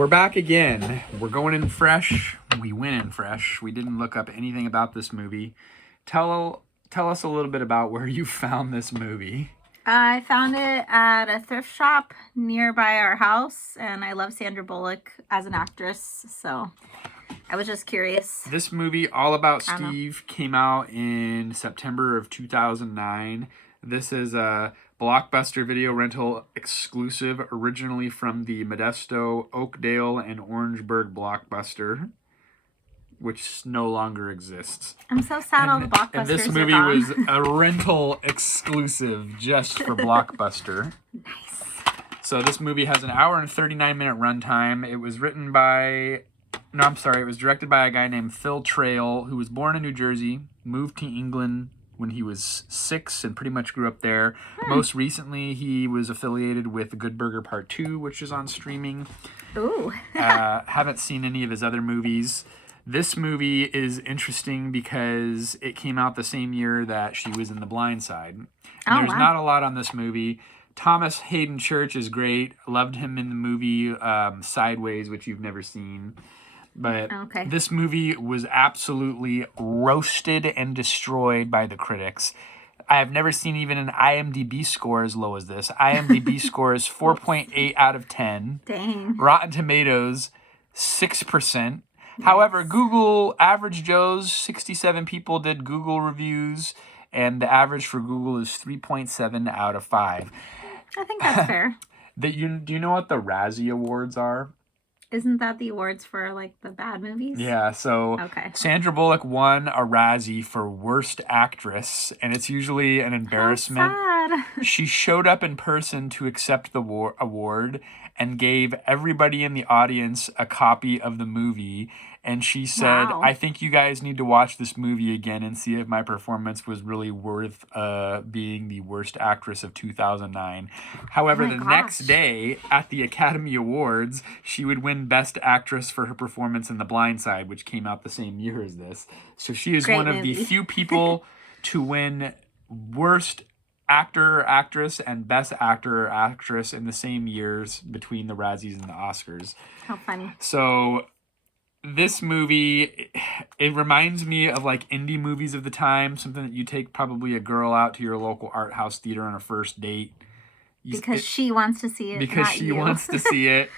We're back again. We're going in fresh. We went in fresh. We didn't look up anything about this movie. Tell us a little bit about where you found this movie. I found it at a thrift shop nearby our house, and I love Sandra Bullock as an actress, so I was just curious. This movie, All About Steve, came out in September of 2009. This is a Blockbuster video rental exclusive, originally from the Modesto, Oakdale, and Orangeburg Blockbuster, which no longer exists. I'm so sad all the Blockbusters and this movie are gone. was a rental exclusive just for Blockbuster. Nice. So this movie has an hour and 39-minute runtime. It was directed by a guy named Phil Traill, who was born in New Jersey, moved to England when he was 6 and pretty much grew up there. Most recently, he was affiliated with Good Burger Part 2, which is on streaming. Ooh. Haven't seen any of his other movies. This movie is interesting because it came out the same year that she was in The Blind Side. And there's not a lot on this movie. Thomas Hayden Church is great. Loved him in the movie Sideways, which you've never seen. But this movie was absolutely roasted and destroyed by the critics. I have never seen even an IMDb score as low as this. IMDb score is 4.8 out of 10. Dang. Rotten Tomatoes, 6%. However, Google Average Joe's, 67 people did Google reviews, and the average for Google is 3.7 out of 5. I think that's fair. Do you know what the Razzie Awards are? Isn't that the awards for, like, the bad movies? Yeah, so Sandra Bullock won a Razzie for Worst Actress, and it's usually an embarrassment. How sad. She showed up in person to accept the award and gave everybody in the audience a copy of the movie. And she said, I think you guys need to watch this movie again and see if my performance was really worth being the worst actress of 2009. However, next day at the Academy Awards, she would win Best Actress for her performance in The Blind Side, which came out the same year as this. So she is one of the few people to win Worst Actor or Actress and Best Actor or Actress in the same years between the Razzies and the Oscars. How funny. So this movie, it reminds me of like indie movies of the time, something that you take probably a girl out to your local art house theater on a first date. Because she wants to see it, because she wants to see it.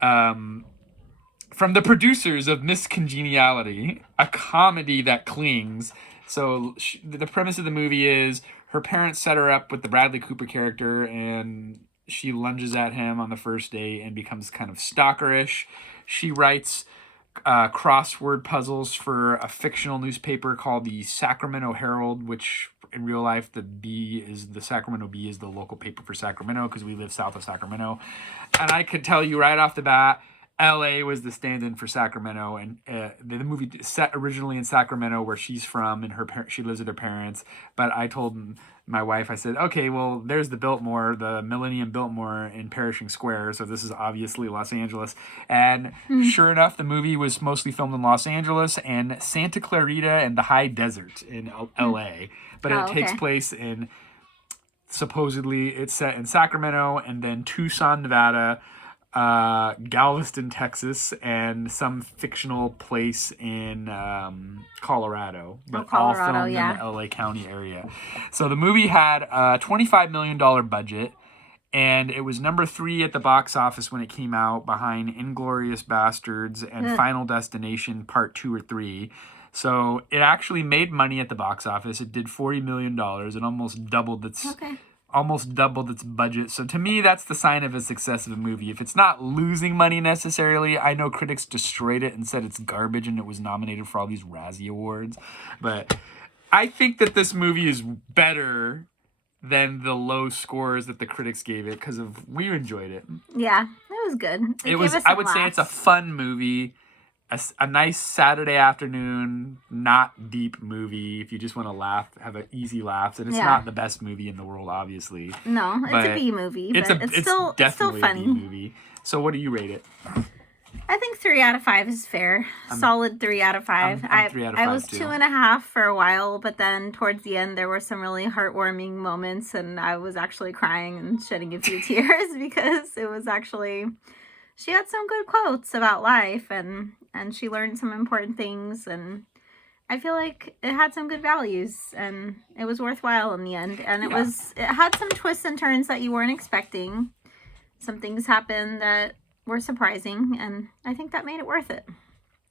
From the producers of Miss Congeniality, a comedy that clings. So the premise of the movie is her parents set her up with the Bradley Cooper character, and she lunges at him on the first date and becomes kind of stalkerish. She writes crossword puzzles for a fictional newspaper called the Sacramento Herald, which in real life the Sacramento Bee is the local paper for Sacramento because we live south of Sacramento. And I could tell you right off the bat, LA was the stand-in for Sacramento, and the movie set originally in Sacramento where she's from, and she lives with her parents. But I told my wife, I said, okay, well, there's the Biltmore, the Millennium Biltmore in Pershing Square, so this is obviously Los Angeles. And sure enough, the movie was mostly filmed in Los Angeles and Santa Clarita and the high desert in LA. But it takes place in, supposedly, it's set in Sacramento and then Tucson, Nevada, Galveston, Texas, and some fictional place in Colorado, but all filmed in the LA County area. So the movie had a $25 million budget, and it was number 3 at the box office when it came out, behind Inglourious Bastards and Final Destination Part 2 or 3. So it actually made money at the box office. It did $40 million and almost doubled its budget. So to me, that's the sign of a success of a movie. If it's not losing money necessarily, I know critics destroyed it and said it's garbage and it was nominated for all these Razzie Awards. But I think that this movie is better than the low scores that the critics gave it because we enjoyed it. Yeah, it was good. I would say it's a fun movie. A nice Saturday afternoon, not deep movie. If you just want to laugh, have an easy laugh. And it's not the best movie in the world, obviously. No, it's a B movie, but it's still funny. A B movie. So what do you rate it? I think 3 out of 5 is fair. Solid 3 out of 5. I'm 3 out of 5 I was too. 2.5 for a while, but then towards the end there were some really heartwarming moments, and I was actually crying and shedding a few tears because it was actually she had some good quotes about life, and she learned some important things, and I feel like it had some good values, and it was worthwhile in the end. And it had some twists and turns that you weren't expecting. Some things happened that were surprising, and I think that made it worth it.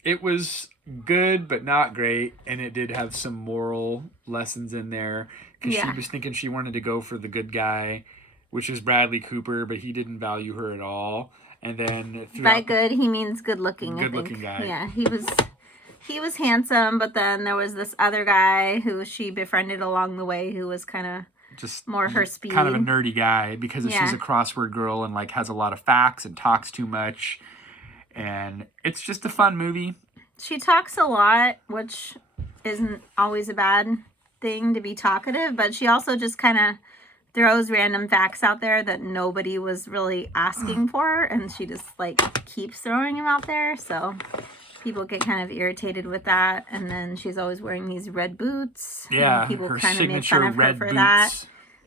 It was good, but not great, and it did have some moral lessons in there, because she was thinking she wanted to go for the good guy, which is Bradley Cooper, but he didn't value her at all. And then by good, he means good looking. Good looking guy. Yeah, he was handsome, but then there was this other guy who she befriended along the way, who was kind of just more her speed. Kind of a nerdy guy, because she's a crossword girl and like has a lot of facts and talks too much. And it's just a fun movie. She talks a lot, which isn't always a bad thing to be talkative, but she also just kind of throws random facts out there that nobody was really asking for, and she just like keeps throwing them out there, so people get kind of irritated with that. And then she's always wearing these red boots. Yeah, people kind of make fun of her for that.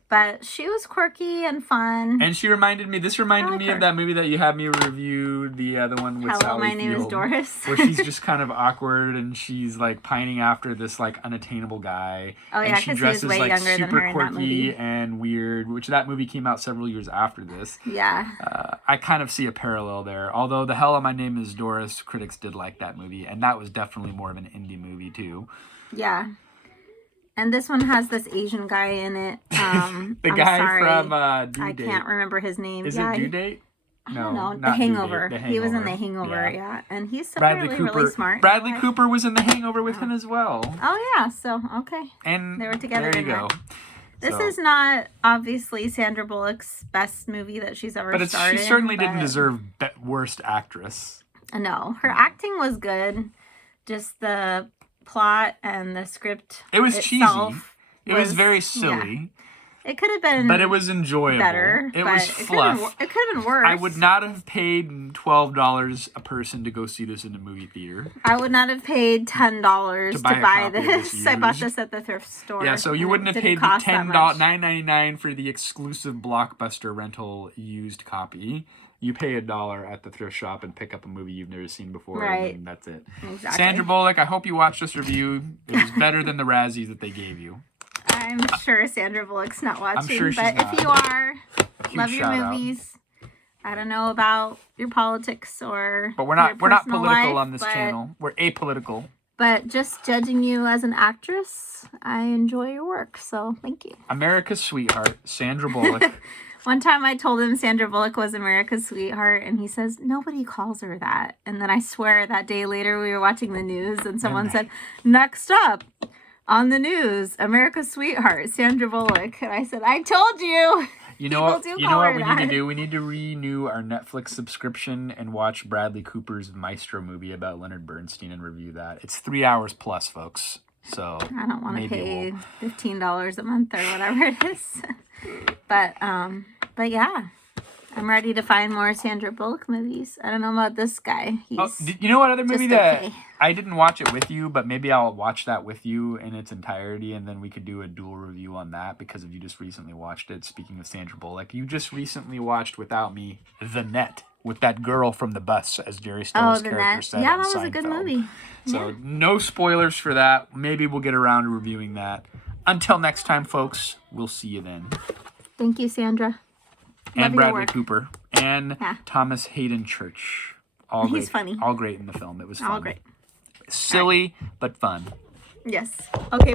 But she was quirky and fun. And she reminded me of that movie that you had me review, the other one with Hello, Sally my name is Doris. where she's just kind of awkward and she's like pining after this like unattainable guy. Oh yeah, because he was way like younger super than her in that quirky movie. and weird, which that movie came out several years after this. Yeah. I kind of see a parallel there. Although the Hello, My Name is Doris critics did like that movie, and that was definitely more of an indie movie too. Yeah. And this one has this Asian guy in it. The guy from Due Date. I can't remember his name. Is it Due Date? I don't know. The Hangover. He was in The Hangover, yeah. And he's apparently really smart. Bradley Cooper was in The Hangover with him as well. Oh, yeah. So, okay. And they were together. There you go. This is not, obviously, Sandra Bullock's best movie that she's ever starred in. She certainly didn't deserve worst actress. No. Her acting was good. Just the plot and the script it was cheesy. It was very silly. Yeah. It could have been, but it was enjoyable. Better. It was fluff. It could have been worse. I would not have paid $12 a person to go see this in a movie theater. I would not have paid $10 to buy this. I bought this at the thrift store. Yeah, so you wouldn't have paid the $9.99 for the exclusive Blockbuster rental used copy. You pay $1 at the thrift shop and pick up a movie you've never seen before, right. And that's it. Exactly. Sandra Bullock, I hope you watched this review. It was better than the Razzies that they gave you. I'm sure Sandra Bullock's not watching, I'm sure she's but not. if you are, love your shout movies. I don't know about your politics or but we're not political life, on this channel. We're apolitical. But just judging you as an actress, I enjoy your work, so thank you. America's sweetheart, Sandra Bullock. One time I told him Sandra Bullock was America's sweetheart, and he says, nobody calls her that. And then I swear that day later we were watching the news, and someone said, next up on the news, America's sweetheart, Sandra Bullock. And I said, I told you. You know what we need to do? We need to renew our Netflix subscription and watch Bradley Cooper's Maestro movie about Leonard Bernstein and review that. It's 3 hours plus, folks. So I don't want to pay $15 a month or whatever it is. But yeah, I'm ready to find more Sandra Bullock movies. I don't know about this guy. You know what other movie that I didn't watch it with you, but maybe I'll watch that with you in its entirety, and then we could do a dual review on that because you just recently watched it. Speaking of Sandra Bullock, you just recently watched without me The Net with that girl from the bus, as Jerry Still's character said. Yeah, that was a good movie. So no spoilers for that. Maybe we'll get around to reviewing that. Until next time, folks, we'll see you then. Thank you, Sandra. And Bradley Cooper. And Thomas Hayden Church. He's funny. All great in the film. It was fun. All great. Silly, but fun. Yes. Okay.